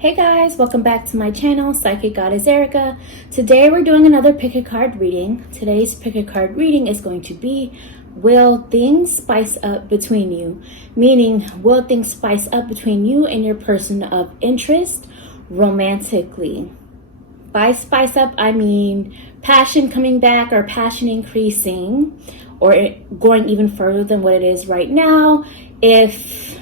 Hey guys, welcome back to my channel, Psychic Goddess Erika. Today we're doing another pick a card reading. Today's pick a card reading is going to be, will things spice up between you? Meaning, will things spice up between you and your person of interest romantically? By spice up, I mean passion coming back or passion increasing or going even further than what it is right now. If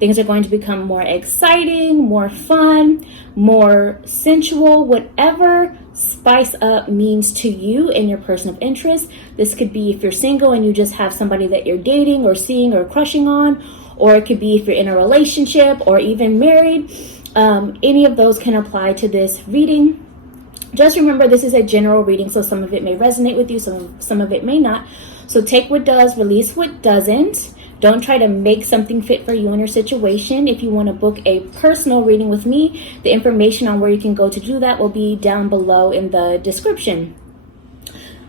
things are going to become more exciting, more fun, more sensual, whatever spice up means to you and your person of interest. This could be if you're single and you just have somebody that you're dating or seeing or crushing on, or it could be if you're in a relationship or even married. Any of those can apply to this reading. Just remember, this is a general reading, so some of it may resonate with you, some of it may not. So take what does, release what doesn't. Don't try to make something fit for you and your situation. If you want to book a personal reading with me, the information on where you can go to do that will be down below in the description.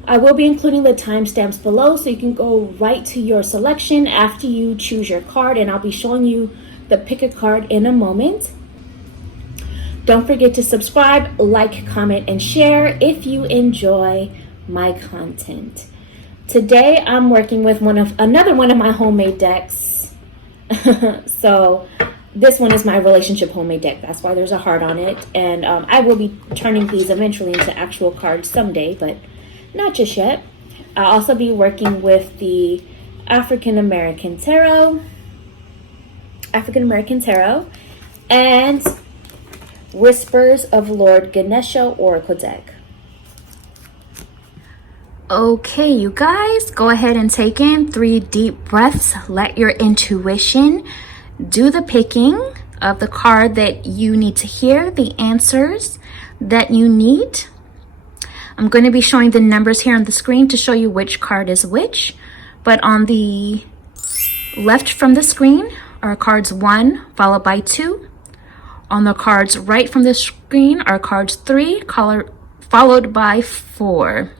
I will be including the timestamps below so you can go right to your selection after you choose your card, and I'll be showing you the pick a card in a moment. Don't forget to subscribe, like, comment, and share if you enjoy my content. Today I'm working with another one of my homemade decks. So this one is my relationship homemade deck. That's why there's a heart on it. And I will be turning these eventually into actual cards someday, but not just yet. I'll also be working with the African American Tarot, and Whispers of Lord Ganesha Oracle deck. Okay, you guys, go ahead and take in 3 deep breaths. Let your intuition do the picking of the card that you need to hear, the answers that you need. I'm going to be showing the numbers here on the screen to show you which card is which. But on the left from the screen are cards 1 followed by 2. On the cards right from the screen are cards 3 followed by 4.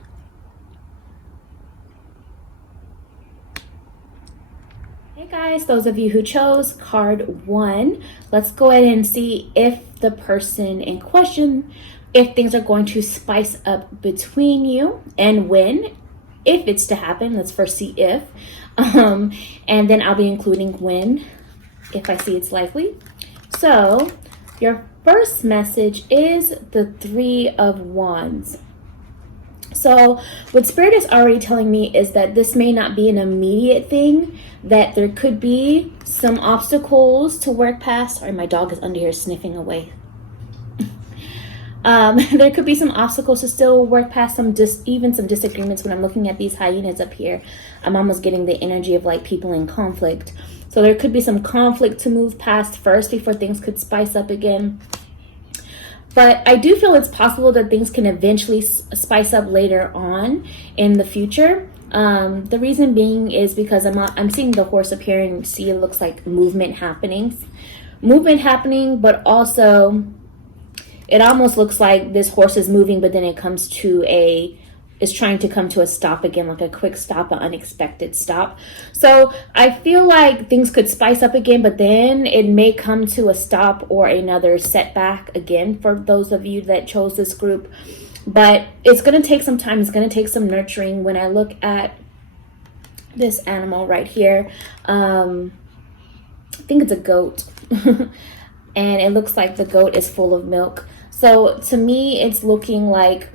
Guys, those of you who chose card 1, let's go ahead and see if the person in question, if things are going to spice up between you and when, if it's to happen. Let's first see if, and then I'll be including when, if I see it's likely. So your first message is the 3 of Wands. So what Spirit is already telling me is that this may not be an immediate thing, that there could be some obstacles to work past. Sorry, my dog is under here sniffing away. There could be some obstacles to still work past, even some disagreements. When I'm looking at these hyenas up here, I'm almost getting the energy of like people in conflict. So there could be some conflict to move past first before things could spice up again. But I do feel it's possible that things can eventually spice up later on in the future. The reason being is because I'm seeing the horse up here and see it looks like movement happening, but also it almost looks like this horse is moving, but then it comes to is trying to come to a stop again, like a quick stop, an unexpected stop. So I feel like things could spice up again, but then it may come to a stop or another setback again for those of you that chose this group. But it's going to take some time. It's going to take some nurturing. When I look at this animal right here, I think it's a goat. And it looks like the goat is full of milk. So to me, it's looking like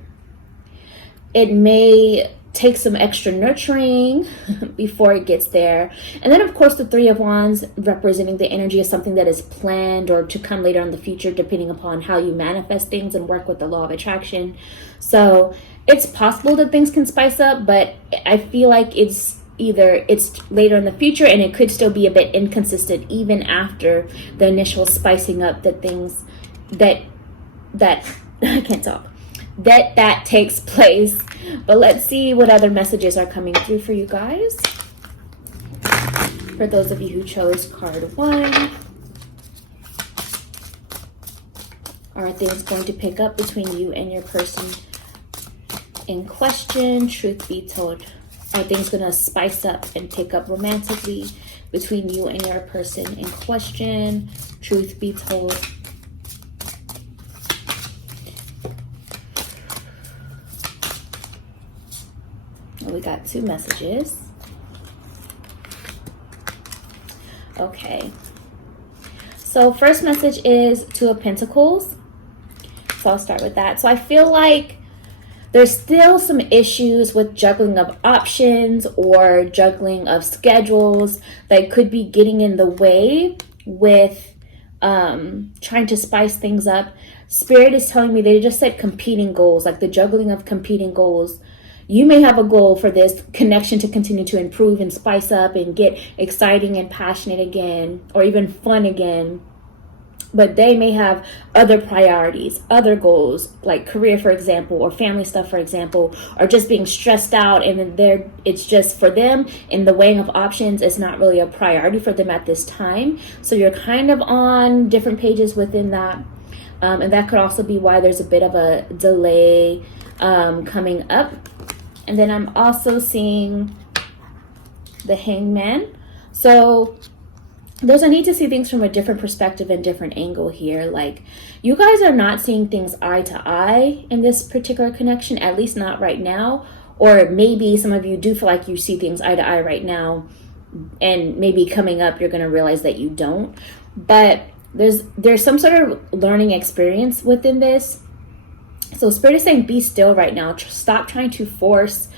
it may take some extra nurturing before it gets there. And then, of course, the 3 of Wands representing the energy of something that is planned or to come later in the future, depending upon how you manifest things and work with the law of attraction. So it's possible that things can spice up, but I feel like it's later in the future, and it could still be a bit inconsistent even after the initial spicing up that I can't talk. That takes place. But let's see what other messages are coming through for you guys. For those of you who chose card 1, are things going to pick up between you and your person in question? Truth be told, are things going to spice up and pick up romantically between you and your person in question? Truth be told. We got 2 messages. Okay. So first message is 2 of Pentacles. So I'll start with that. So I feel like there's still some issues with juggling of options or juggling of schedules that could be getting in the way with trying to spice things up. Spirit is telling me they just said competing goals, like the juggling of competing goals. You may have a goal for this connection to continue to improve and spice up and get exciting and passionate again, or even fun again. But they may have other priorities, other goals, like career, for example, or family stuff, for example, or just being stressed out. And then it's just for them in the weighing of options, it's not really a priority for them at this time. So you're kind of on different pages within that. And that could also be why there's a bit of a delay coming up. And then I'm also seeing the Hangman. So there's a need to see things from a different perspective and different angle here. Like, you guys are not seeing things eye to eye in this particular connection, at least not right now. Or maybe some of you do feel like you see things eye to eye right now, and maybe coming up you're going to realize that you don't. But there's some sort of learning experience within this. So Spirit is saying be still right now. Stop trying to force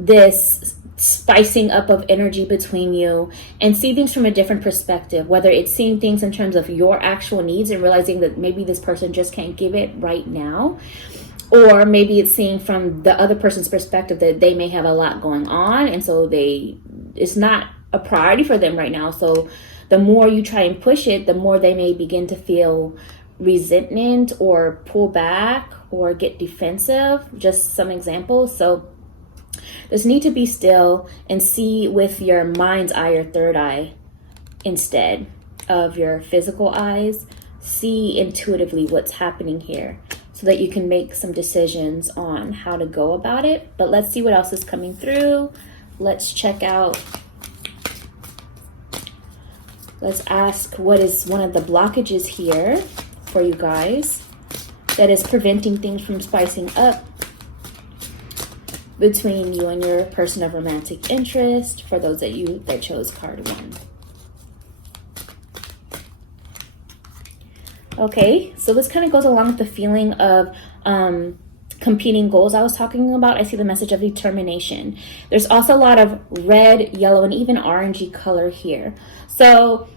this spicing up of energy between you, and see things from a different perspective, whether it's seeing things in terms of your actual needs and realizing that maybe this person just can't give it right now, or maybe it's seeing from the other person's perspective that they may have a lot going on, and so it's not a priority for them right now. So the more you try and push it, the more they may begin to feel resentment or pull back or get defensive. Just some examples. So there's need to be still and see with your mind's eye, your third eye, instead of your physical eyes. See intuitively what's happening here so that you can make some decisions on how to go about it. But let's see what else is coming through. Let's check out. Let's ask what is one of the blockages here for you guys that is preventing things from spicing up between you and your person of romantic interest, for those of you that chose card 1. Okay, so this kind of goes along with the feeling of competing goals I was talking about. I see the message of determination. There's also a lot of red, yellow, and even orangey color here. So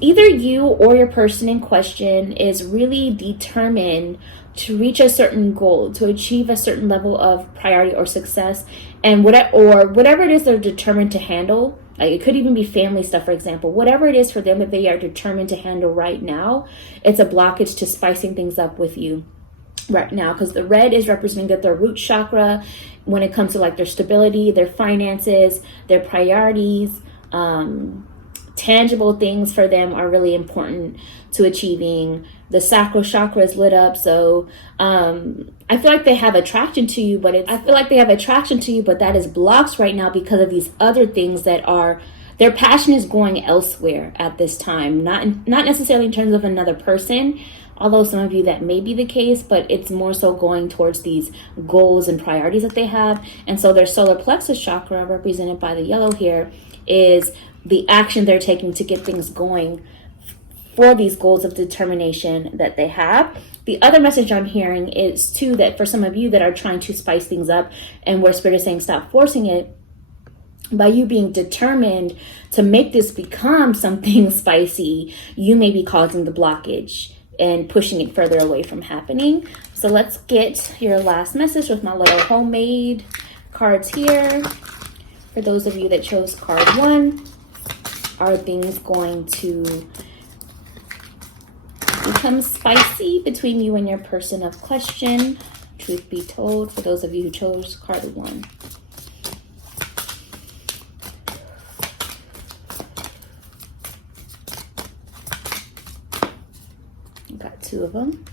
either you or your person in question is really determined to reach a certain goal, to achieve a certain level of priority or success, and whatever it is they're determined to handle. Like, it could even be family stuff, for example. Whatever it is for them that they are determined to handle right now, it's a blockage to spicing things up with you right now, because the red is representing that their root chakra, when it comes to like their stability, their finances, their priorities, tangible things for them are really important to achieving. The sacral chakra is lit up, so I feel like they have attraction to you, but that is blocked right now because of these other things that are, their passion is going elsewhere at this time. Not necessarily in terms of another person, although some of you that may be the case, but it's more so going towards these goals and priorities that they have. And so their solar plexus chakra, represented by the yellow here, is the action they're taking to get things going for these goals of determination that they have. The other message I'm hearing is too that for some of you that are trying to spice things up, and where Spirit is saying stop forcing it, by you being determined to make this become something spicy, you may be causing the blockage and pushing it further away from happening. So let's get your last message with my little homemade cards here. For those of you that chose card 1, are things going to become spicy between you and your person of question? Truth be told, for those of you who chose card 1. Got 2 of them.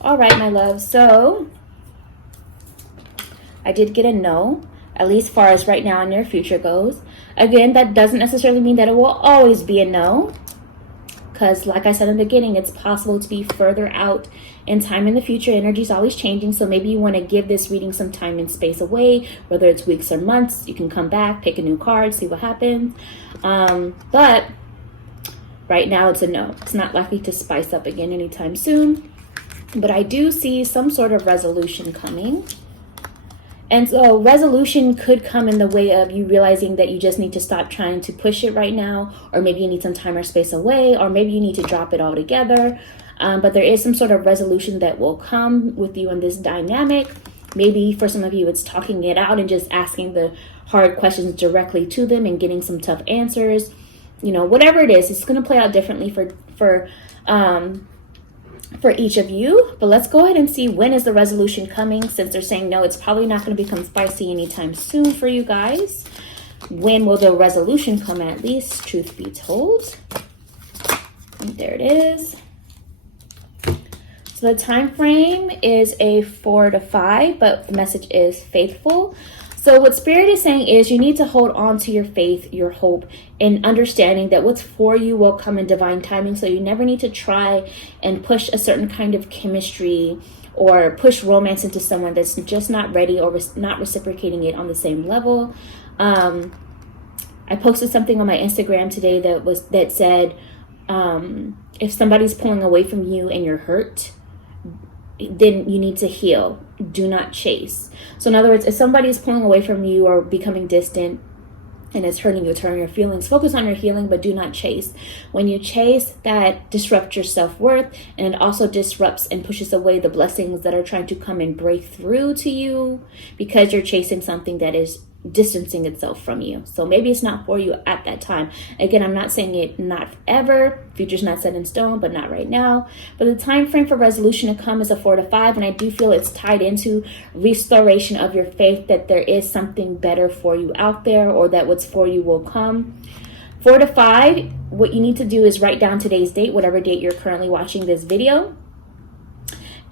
All right, my love. So I did get a no, at least far as right now and near future goes. Again, that doesn't necessarily mean that it will always be a no, because like I said in the beginning, it's possible to be further out in time in the future. Energy is always changing. So maybe you want to give this reading some time and space away, whether it's weeks or months. You can come back, pick a new card, see what happens. But right now it's a no. It's not likely to spice up again anytime soon. But I do see some sort of resolution coming. And so resolution could come in the way of you realizing that you just need to stop trying to push it right now, or maybe you need some time or space away, or maybe you need to drop it all together. But there is some sort of resolution that will come with you in this dynamic. Maybe for some of you, it's talking it out and just asking the hard questions directly to them and getting some tough answers. You know, whatever it is, it's going to play out differently for each of you. But let's go ahead and see, when is the resolution coming? Since they're saying no, it's probably not going to become spicy anytime soon for you guys. When will the resolution come, at least, truth be told? And there it is. So the time frame is a 4 to 5, but the message is faithful. So what Spirit is saying is you need to hold on to your faith, your hope, and understanding that what's for you will come in divine timing. So you never need to try and push a certain kind of chemistry or push romance into someone that's just not ready or not reciprocating it on the same level. I posted something on my Instagram today that said, if somebody's pulling away from you and you're hurt, then you need to heal. Do not chase. So in other words, if somebody is pulling away from you or becoming distant and it's hurting you, it's hurting your feelings, focus on your healing, but do not chase. When you chase, that disrupts your self-worth, and it also disrupts and pushes away the blessings that are trying to come and break through to you, because you're chasing something that is distancing itself from you. So maybe it's not for you at that time. Again, I'm not saying it not ever. Future's not set in stone, but not right now. But the time frame for resolution to come is a 4 to 5, and I do feel it's tied into restoration of your faith, that there is something better for you out there, or that what's for you will come. 4 to 5, what you need to do is write down today's date, whatever date you're currently watching this video.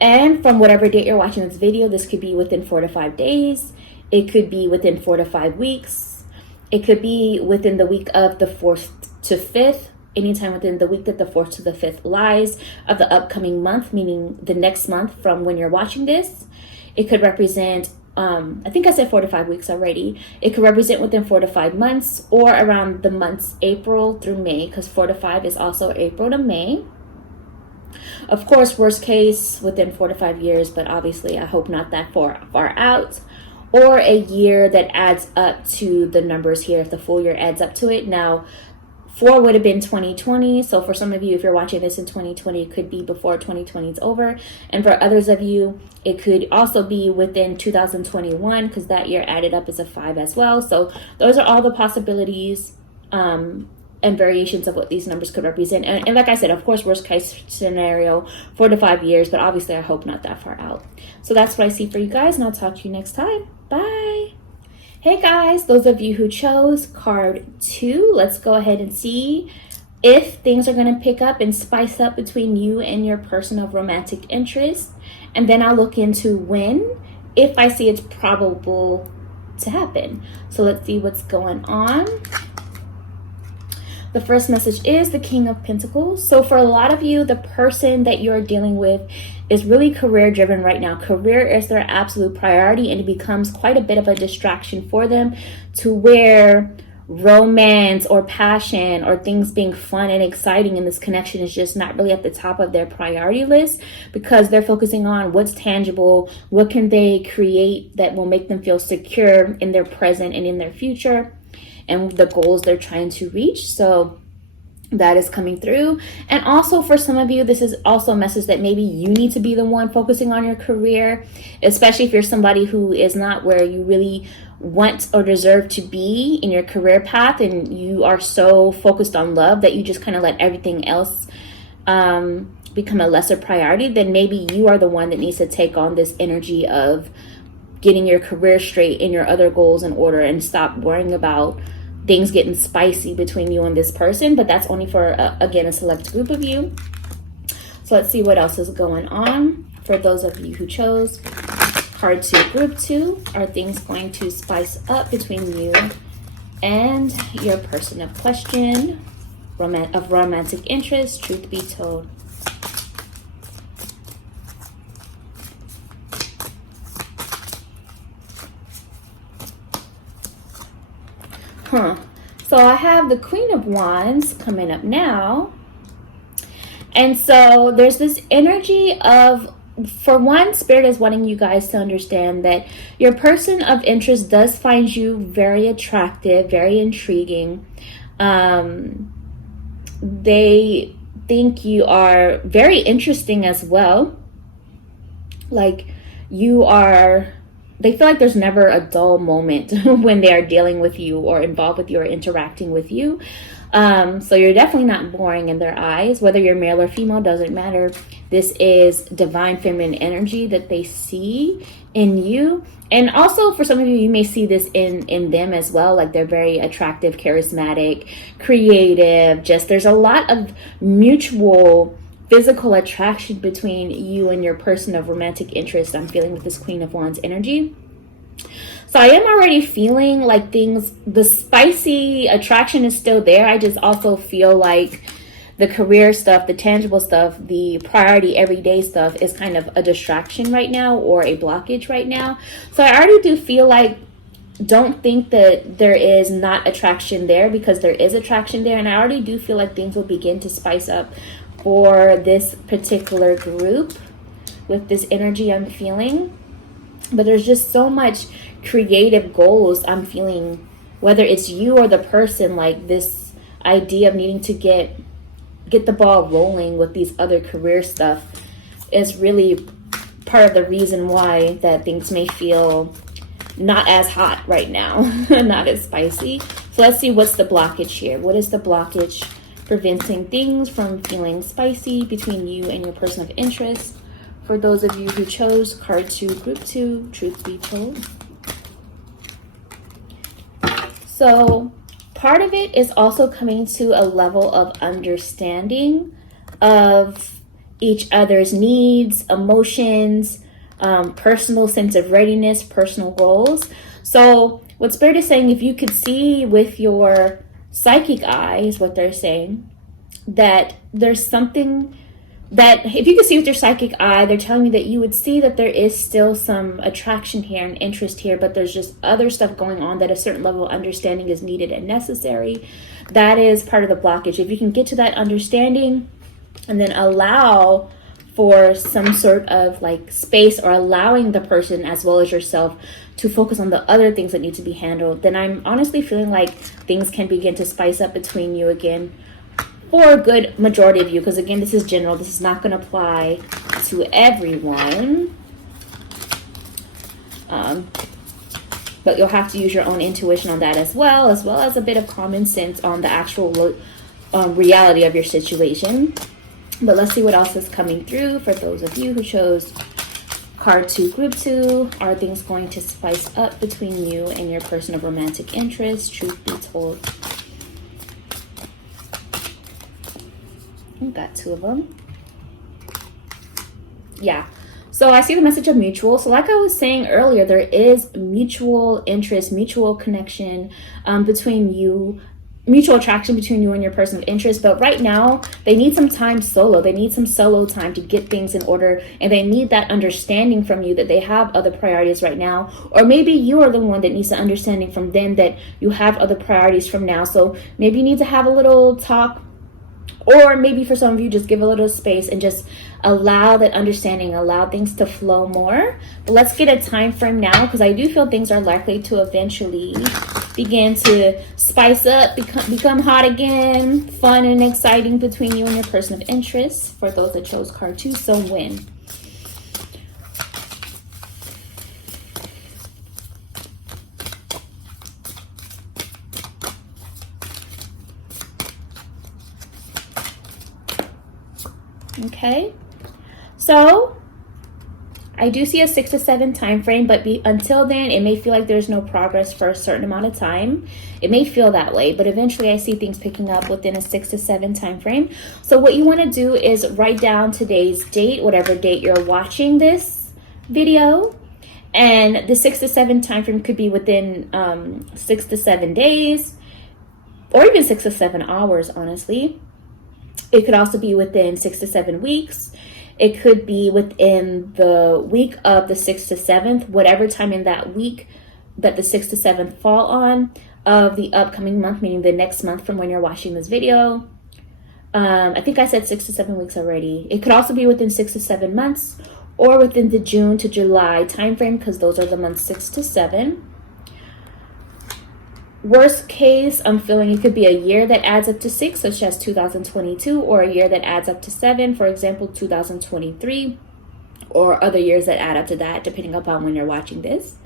And from whatever date you're watching this video, this could be within 4 to 5 days. It could be within 4 to 5 weeks. It could be within the week of the 4th to 5th, anytime within the week that the 4th to the 5th lies of the upcoming month, meaning the next month from when you're watching this. It could represent, I think I said 4 to 5 weeks already. It could represent within 4 to 5 months, or around the months April through May, because 4 to 5 is also April to May. Of course, worst case, within 4 to 5 years, but obviously I hope not that far out. Or a year that adds up to the numbers here, if the full year adds up to it. Now, 4 would have been 2020. So for some of you, if you're watching this in 2020, it could be before 2020 is over. And for others of you, it could also be within 2021, because that year added up is a 5 as well. So those are all the possibilities and variations of what these numbers could represent. And like I said, of course, worst case scenario, 4 to 5 years, but obviously I hope not that far out. So that's what I see for you guys, and I'll talk to you next time. Bye. Hey guys, those of you who chose card 2, let's go ahead and see if things are going to pick up and spice up between you and your person of romantic interest. And then I'll look into when, if I see it's probable to happen. So let's see what's going on. The first message is the King of Pentacles. So for a lot of you, the person that you're dealing with is really career driven right now. Career is their absolute priority, and it becomes quite a bit of a distraction for them, to where romance or passion or things being fun and exciting in this connection is just not really at the top of their priority list, because they're focusing on what's tangible, what can they create that will make them feel secure in their present and in their future, and the goals they're trying to reach. So that is coming through. And also for some of you, this is also a message that maybe you need to be the one focusing on your career, especially if you're somebody who is not where you really want or deserve to be in your career path, and you are so focused on love that you just kind of let everything else become a lesser priority. Then maybe you are the one that needs to take on this energy of getting your career straight and your other goals in order, and stop worrying about things getting spicy between you and this person. But that's only for, again, a select group of you. So let's see what else is going on for those of you who chose card 2, group 2. Are things going to spice up between you and your person of question? of romantic interest, truth be told. So I have the Queen of Wands coming up now. And so there's this energy of, for one, Spirit is wanting you guys to understand that your person of interest does find you very attractive, very intriguing. They think you are very interesting as well. Like you are, they feel like there's never a dull moment when they are dealing with you or involved with you or interacting with you. So you're definitely not boring in their eyes. Whether you're male or female, doesn't matter. This is divine feminine energy that they see in you. And also for some of you, you may see this in them as well. Like they're very attractive, charismatic, creative. Just there's a lot of mutual physical attraction between you and your person of romantic interest. I'm feeling with this Queen of Wands energy. So I am already feeling like things, the spicy attraction is still there. I just also feel like the career stuff, the tangible stuff, the priority everyday stuff is kind of a distraction right now or a blockage right now. So I already do feel like, don't think that there is not attraction there, because there is attraction there. And I already do feel like things will begin to spice up for this particular group with this energy I'm feeling. But there's just so much creative goals I'm feeling, whether it's you or the person, like this idea of needing to get the ball rolling with these other career stuff is really part of the reason why that things may feel not as hot right now, not as spicy. So let's see, what's the blockage here? What is the blockage preventing things from feeling spicy between you and your person of interest? For those of you who chose card 2, group 2, truth be told. So part of it is also coming to a level of understanding of each other's needs, emotions, personal sense of readiness, personal goals. So what Spirit is saying, if you could see with your psychic eye, is what they're saying, that there's something that if you could see with your psychic eye, they're telling me that you would see that there is still some attraction here and interest here, but there's just other stuff going on that a certain level of understanding is needed and necessary. That is part of the blockage. If you can get to that understanding and then allow for some sort of like space, or allowing the person as well as yourself to focus on the other things that need to be handled, then I'm honestly feeling like things can begin to spice up between you again, for a good majority of you, because again, this is general. This is not going to apply to everyone. But you'll have to use your own intuition on that as well as a bit of common sense on the actual reality of your situation. But let's see what else is coming through for those of you who chose card 2, group 2. Are things going to spice up between you and your person of romantic interest? Truth be told. We've got 2 of them. Yeah. So I see the message of mutual. So like I was saying earlier, there is mutual interest, mutual connection between you, mutual attraction between you and your person of interest. But right now, they need some time solo. They need some solo time to get things in order. And they need that understanding from you that they have other priorities right now. Or maybe you are the one that needs the understanding from them that you have other priorities from now. So maybe you need to have a little talk. Or maybe for some of you, just give a little space and just allow that understanding, allow things to flow more. But let's get a time frame now, because I do feel things are likely to eventually begin to spice up, become hot again, fun and exciting between you and your person of interest. For those that chose card 2, so when? Okay, so I do see a 6 to 7 time frame, but until then, it may feel like there's no progress for a certain amount of time. It may feel that way, but eventually I see things picking up within a 6 to 7 time frame. So what you want to do is write down today's date, whatever date you're watching this video, and the 6 to 7 time frame could be within 6 to 7 days. or even 6 to 7 hours, honestly. It could also be within 6 to 7 weeks. It could be within the week of the 6th to 7th, whatever time in that week that the 6th to 7th fall on of the upcoming month, meaning the next month from when you're watching this video. I think I said 6 to 7 weeks already. It could also be within 6 to 7 months or within the June to July timeframe, because those are the months 6 to 7. Worst case, I'm feeling it could be a year that adds up to 6, such as 2022, or a year that adds up to 7, for example, 2023, or other years that add up to that, depending upon when you're watching this.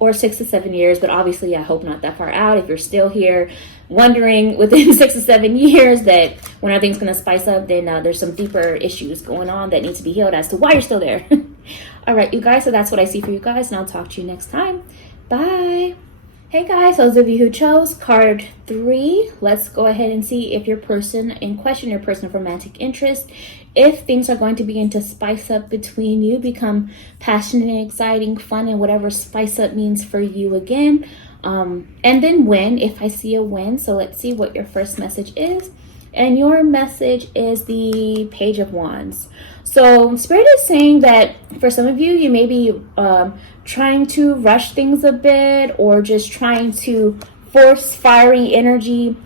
Or 6 to 7 years, but obviously I hope not that far out. If you're still here wondering within 6 to 7 years that when are things going to spice up, then there's some deeper issues going on that need to be healed as to why you're still there. All right, you guys, so that's what I see for you guys, and I'll talk to you next time. Bye. Hey guys, those of you who chose card 3, let's go ahead and see if your person in question, your person of romantic interest, if things are going to begin to spice up between you, become passionate, exciting, fun, and whatever spice up means for you again. And then when, if I see a when. So let's see what your first message is. And your message is the Page of Wands. So Spirit is saying that for some of you, you may be trying to rush things a bit, or just trying to force fiery energy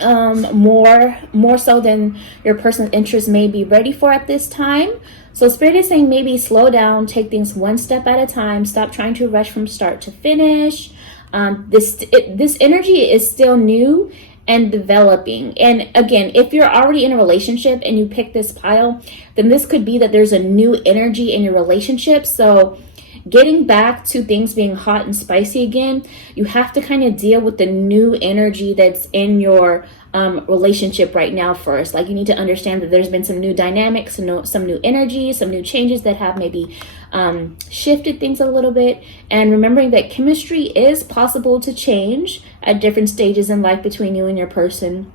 more so than your personal interest may be ready for at this time. So Spirit is saying maybe slow down, take things one step at a time, stop trying to rush from start to finish. This energy is still new and developing. And again, if you're already in a relationship and you pick this pile, then this could be that there's a new energy in your relationship. So getting back to things being hot and spicy again, you have to kind of deal with the new energy that's in your relationship right now first. Like, you need to understand that there's been some new dynamics, some new energy, some new changes that have maybe shifted things a little bit. And remembering that chemistry is possible to change at different stages in life between you and your person,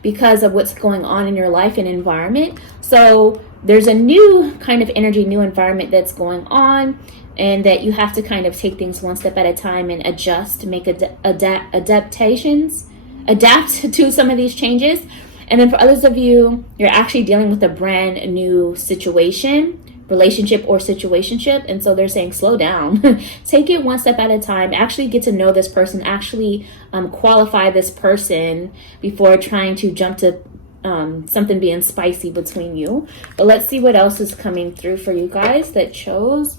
because of what's going on in your life and environment. So there's a new kind of energy, new environment that's going on, and that you have to kind of take things one step at a time and adjust, make adaptations, adapt to some of these changes. And then for others of you, you're actually dealing with a brand new situation, relationship or situationship. And so they're saying, slow down, take it one step at a time, actually get to know this person, actually qualify this person before trying to jump to something being spicy between you. But let's see what else is coming through for you guys that chose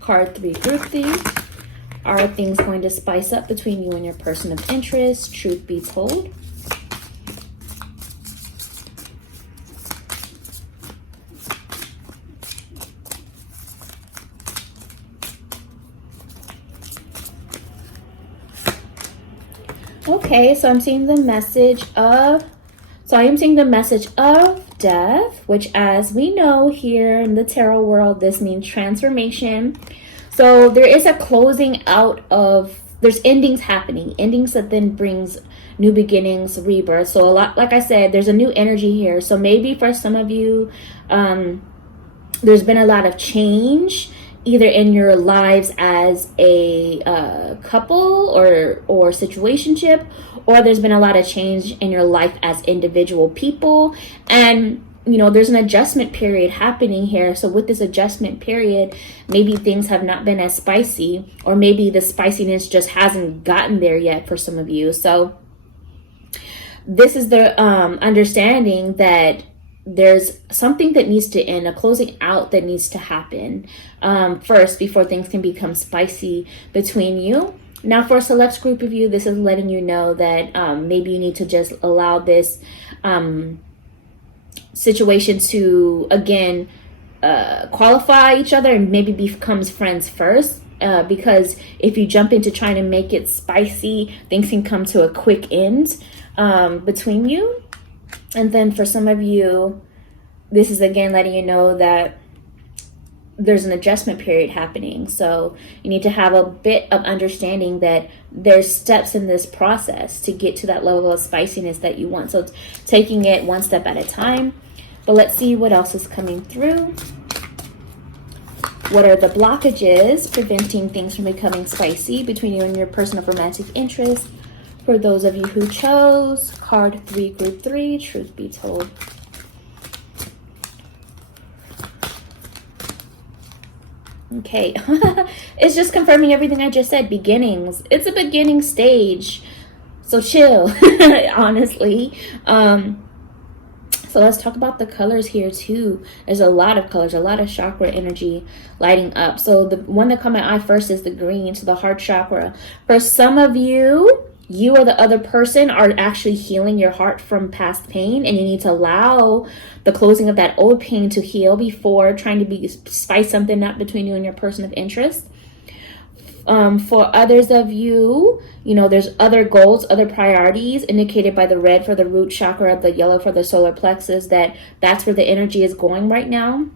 card 3 group theme. Are things going to spice up between you and your person of interest? Truth be told. Okay, so I'm seeing the message of, death, which, as we know here in the tarot world, this means transformation. So there is a closing out of, there's endings happening, endings that then brings new beginnings, rebirth. So a lot, like I said, there's a new energy here. So maybe for some of you, there's been a lot of change, either in your lives as a couple or situationship, or there's been a lot of change in your life as individual people. And you know, there's an adjustment period happening here. So with this adjustment period, maybe things have not been as spicy, or maybe the spiciness just hasn't gotten there yet for some of you. So this is the understanding that there's something that needs to end, a closing out that needs to happen first before things can become spicy between you. Now, for a select group of you, this is letting you know that maybe you need to just allow this situation to, again, qualify each other and maybe becomes friends first. Because if you jump into trying to make it spicy, things can come to a quick end between you. And then for some of you, this is again letting you know that there's an adjustment period happening. So you need to have a bit of understanding that there's steps in this process to get to that level of spiciness that you want. So it's taking it one step at a time. But let's see what else is coming through What are the blockages preventing things from becoming spicy between you and your person of romantic interest? For those of you who chose card 3, group 3, truth be told. Okay, it's just confirming everything I just said. Beginnings. It's a beginning stage. So chill, honestly. So let's talk about the colors here too. There's a lot of colors, a lot of chakra energy lighting up. So the one that caught my eye first is the green, so the heart chakra. For some of you, you or the other person are actually healing your heart from past pain, and you need to allow the closing of that old pain to heal before trying to spice something up between you and your person of interest. For others of you, you know, there's other goals, other priorities indicated by the red for the root chakra, the yellow for the solar plexus, that's where the energy is going right now.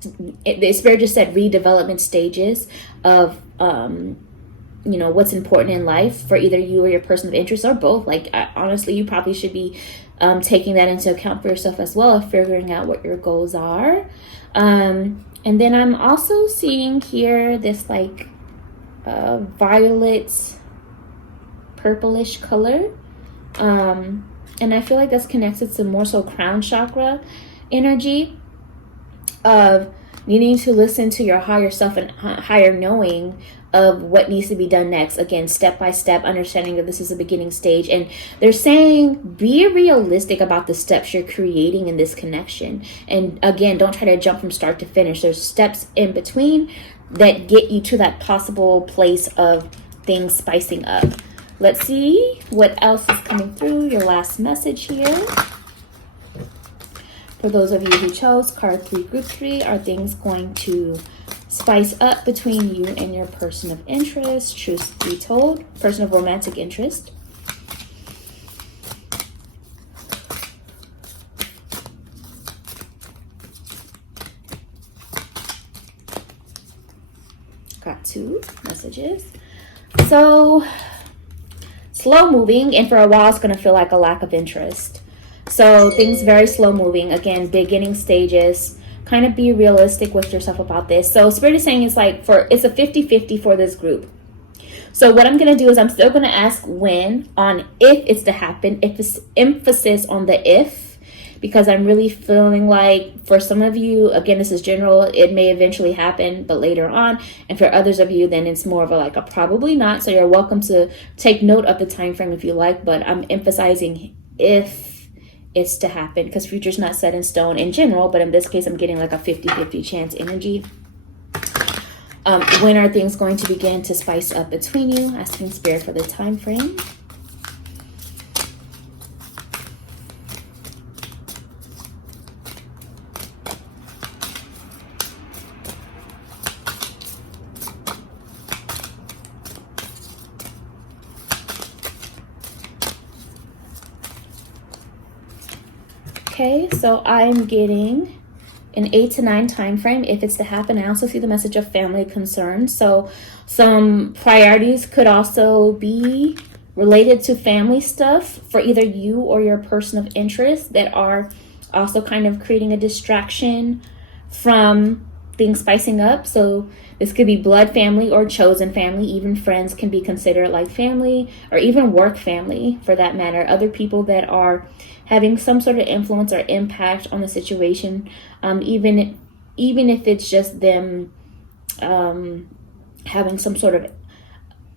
The spirit just said redevelopment stages of, you know, what's important in life for either you or your person of interest, or both. Like, honestly, you probably should be taking that into account for yourself as well, figuring out what your goals are. And then I'm also seeing here this like violet purplish color, and I feel like that's connected to more so crown chakra energy of needing to listen to your higher self and higher knowing of what needs to be done next. Again, step by step, understanding that this is a beginning stage. And they're saying be realistic about the steps you're creating in this connection. And again, don't try to jump from start to finish. There's steps in between that get you to that possible place of things spicing up. Let's see what else is coming through. Your last message here. For those of you who chose card 3, group 3, are things going to spice up between you and your person of interest? Truth be told, person of romantic interest. Got 2 messages. So, slow moving, and for a while it's going to feel like a lack of interest. So things very slow moving. Again, beginning stages. Kind of be realistic with yourself about this. So Spirit is saying it's like it's a 50-50 for this group. So what I'm going to do is I'm still going to ask when on if it's to happen. If it's emphasis on the if, because I'm really feeling like for some of you, again, this is general, it may eventually happen, but later on. And for others of you, then it's more of a probably not. So you're welcome to take note of the time frame if you like, but I'm emphasizing if it's to happen, because future's not set in stone in general, but in this case I'm getting like a 50-50 chance energy. When are things going to begin to spice up between you? Asking Spirit for the time frame. Okay, so I'm getting an 8 to 9 time frame if it's to happen. I also see the message of family concerns. So some priorities could also be related to family stuff for either you or your person of interest that are also kind of creating a distraction from things spicing up. So this could be blood family or chosen family. Even friends can be considered like family, or even work family for that matter. Other people that are having some sort of influence or impact on the situation, even if it's just them having some sort of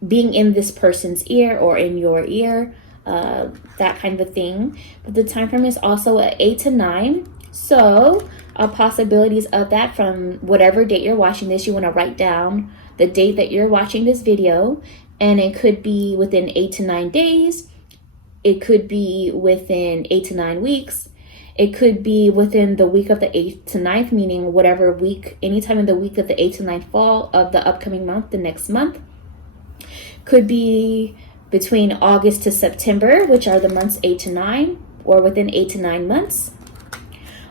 being in this person's ear or in your ear, that kind of thing. But the time frame is also at 8 to 9. So possibilities of that from whatever date you're watching this, you want to write down the date that you're watching this video, and it could be within 8 to 9 days. It could be within 8 to 9 weeks. It could be within the week of the 8th to 9th, meaning whatever week, anytime in the week of the 8th to 9th fall of the upcoming month, the next month. Could be between August to September, which are the months 8 to 9, or within 8 to 9 months.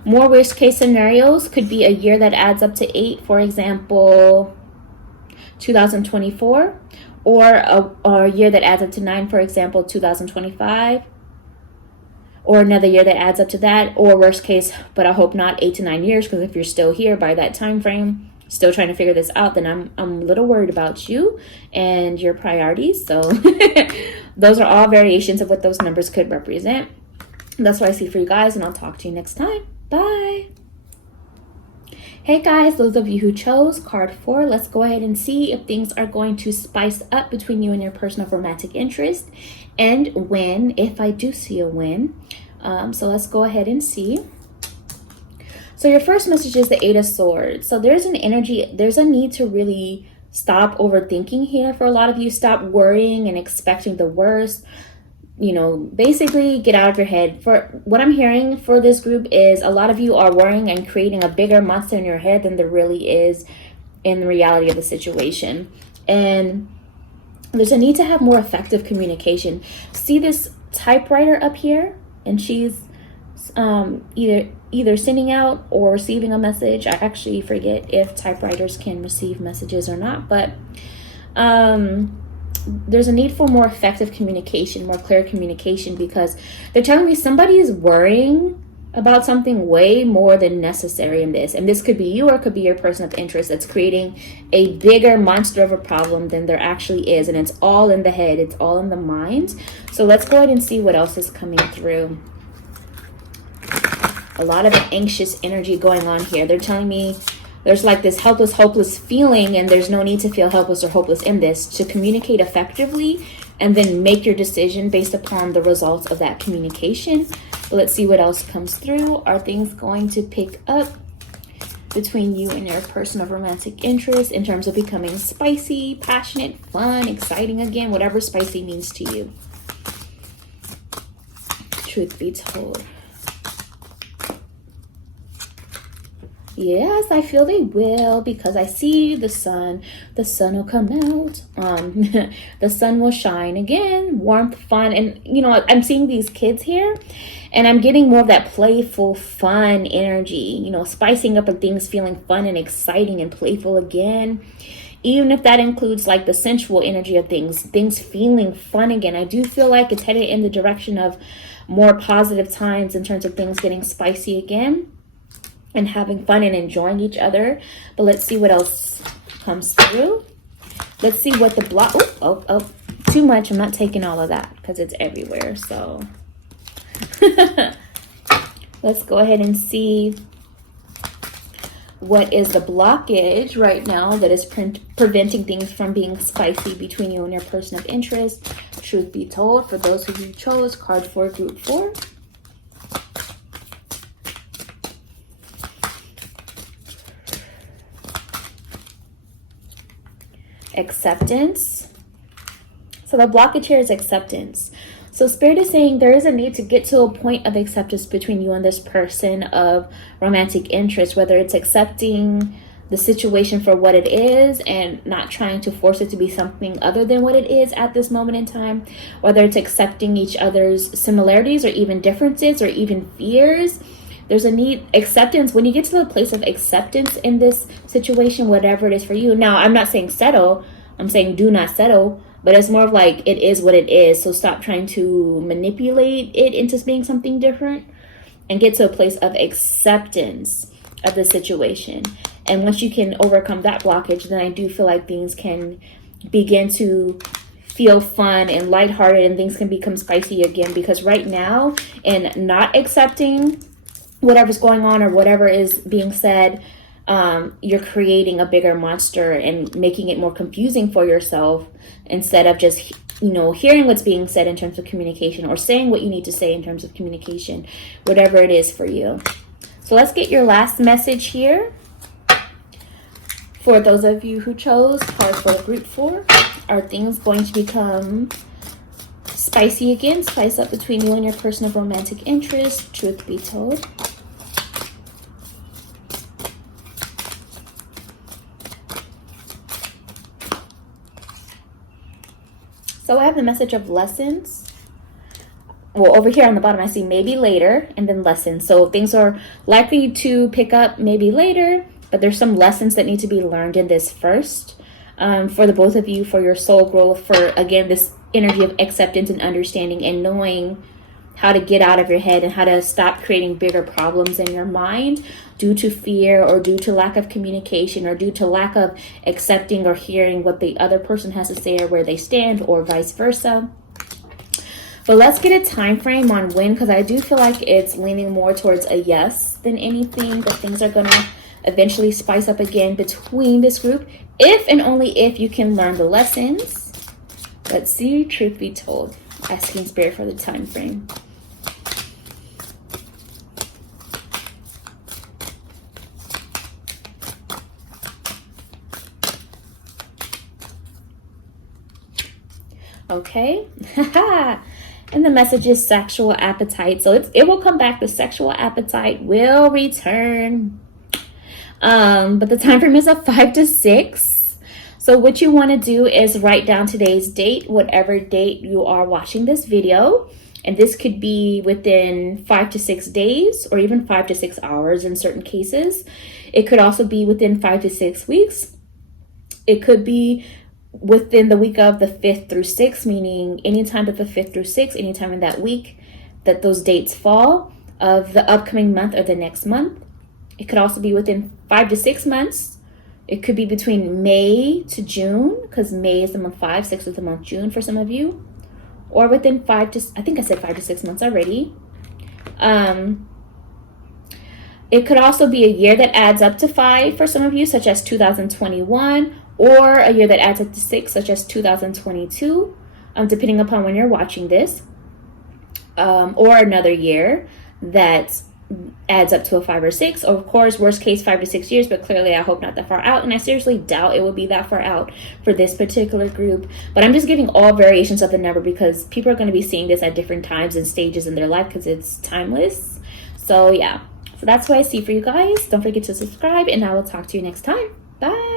More worst case scenarios could be a year that adds up to 8, for example, 2024. Or a year that adds up to 9, for example, 2025. Or another year that adds up to that. Or worst case, but I hope not, 8 to 9 years, because if you're still here by that time frame, still trying to figure this out, then I'm a little worried about you and your priorities. So those are all variations of what those numbers could represent. That's what I see for you guys, and I'll talk to you next time. Bye. Hey guys, those of you who chose card 4, let's go ahead and see if things are going to spice up between you and your person of romantic interest, and when, if I do see a win. So let's go ahead and see. So your first message is the 8 of Swords. So there's an energy, there's a need to really stop overthinking here for a lot of you. Stop worrying and expecting the worst. You know, basically get out of your head. For what I'm hearing for this group is a lot of you are worrying and creating a bigger monster in your head than there really is in the reality of the situation. And there's a need to have more effective communication. See this typewriter up here? And she's either sending out or receiving a message. I actually forget if typewriters can receive messages or not, but there's a need for more effective communication, more clear communication, because they're telling me somebody is worrying about something way more than necessary in this. And this could be you, or it could be your person of interest that's creating a bigger monster of a problem than there actually is. And it's all in the head. It's all in the mind. So let's go ahead and see what else is coming through. A lot of anxious energy going on here. They're telling me there's like this helpless, hopeless feeling, and there's no need to feel helpless or hopeless in this. To communicate effectively and then make your decision based upon the results of that communication. But let's see what else comes through. Are things going to pick up between you and your person of romantic interest in terms of becoming spicy, passionate, fun, exciting again, whatever spicy means to you? Truth be told. Yes, I feel they will, because I see the sun. The sun will come out. The sun will shine again. Warmth, fun. And, you know, I'm seeing these kids here, and I'm getting more of that playful, fun energy. You know, spicing up of things, feeling fun and exciting and playful again. Even if that includes like the sensual energy of things feeling fun again. I do feel like it's headed in the direction of more positive times in terms of things getting spicy again. And having fun and enjoying each other. But let's see what else comes through. Let's see what the block. Oh, too much. I'm not taking all of that because it's everywhere. So let's go ahead and see what is the blockage right now that is preventing things from being spicy between you and your person of interest. Truth be told, for those of you who chose card 4, group 4. Acceptance. So the blockage here is acceptance. So Spirit is saying there is a need to get to a point of acceptance between you and this person of romantic interest, whether it's accepting the situation for what it is and not trying to force it to be something other than what it is at this moment in time, whether it's accepting each other's similarities or even differences or even fears. There's a need, acceptance, when you get to the place of acceptance in this situation, whatever it is for you. Now, I'm not saying settle. I'm saying do not settle. But it's more of like, it is what it is. So stop trying to manipulate it into being something different. And get to a place of acceptance of the situation. And once you can overcome that blockage, then I do feel like things can begin to feel fun and lighthearted. And things can become spicy again. Because right now, in not accepting whatever's going on or whatever is being said, you're creating a bigger monster and making it more confusing for yourself instead of just, you know, hearing what's being said in terms of communication or saying what you need to say in terms of communication, whatever it is for you. So let's get your last message here. For those of you who chose card for group 4, are things going to become spicy again? Spice up between you and your person of romantic interest. Truth be told. So I have the message of lessons. Well, over here on the bottom, I see maybe later and then lessons. So things are likely to pick up maybe later, but there's some lessons that need to be learned in this first. For the both of you, for your soul growth, for, again, this energy of acceptance and understanding and knowing how to get out of your head and how to stop creating bigger problems in your mind due to fear or due to lack of communication or due to lack of accepting or hearing what the other person has to say or where they stand or vice versa. But let's get a time frame on when, because I do feel like it's leaning more towards a yes than anything, that things are going to eventually spice up again between this group, if and only if you can learn the lessons. Let's see, truth be told. Asking Spirit for the time frame. Okay. And the message is sexual appetite. So it will come back. The sexual appetite will return. But the time frame is a 5 to 6. So what you want to do is write down today's date, whatever date you are watching this video. And this could be within 5 to 6 days or even 5 to 6 hours in certain cases. It could also be within 5 to 6 weeks. It could be within the week of the 5th through 6th, meaning anytime of the 5th through 6th, anytime in that week that those dates fall of the upcoming month or the next month. It could also be within 5 to 6 months. It could be between May to June, because May is the month 5, 6 is the month June for some of you. Or within 5 to, I think I said 5 to 6 months already. It could also be a year that adds up to 5 for some of you, such as 2021, or a year that adds up to 6, such as 2022, depending upon when you're watching this, or another year that adds up to a 5 or 6, or of course, worst case 5 to 6 years, but clearly I hope not that far out, and I seriously doubt it will be that far out for this particular group. But I'm just giving all variations of the number because people are going to be seeing this at different times and stages in their life because it's timeless. So yeah, so that's what I see for you guys. Don't forget to subscribe, and I will talk to you next time. Bye.